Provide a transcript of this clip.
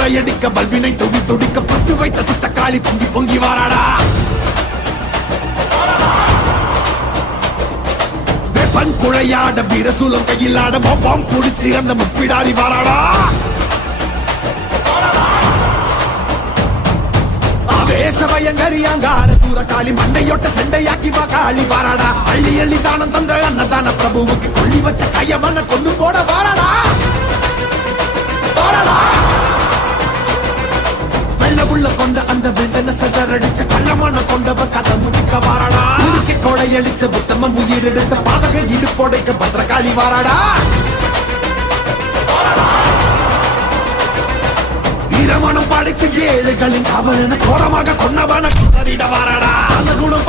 படையடிக்க பல்வினை துடி துடிக்க பட்டு வைத்த துட்டக்காளி பொங்கி பொங்கி வாராடா. வெப்பன் குழையாட வீரசூலம் கையிலாட மொப்பம் குடிச்சு அந்த முப்பிடாரி வாராடா. ஆவேசவயங்கரியாங்கார சூரகாளி மண்டையொட்ட செண்டையாக்கி காளி வாராடா. அள்ளி அள்ளி தானம் தந்த அன்னதான பிரபுவுக்கு கொள்ளி வச்ச கையவன கொண்டு போட வாராடா. வெள்ள உள்ள கொண்ட அந்த விந்தன சதறடிச்ச கள்ளமான கொண்டவ கதை முடிக்க வாராடா. உருக்கி கொடையளிச்ச புத்தம உயிர் எடுத்த பாதக இடுப்பொடைக்க பத்திரகாளி வாராடா. வீரமணம் படைச்ச ஏழுகளின் அவன கோரமாக கொன்னவன கொண்டறிட வாராடா. அந்த குணம்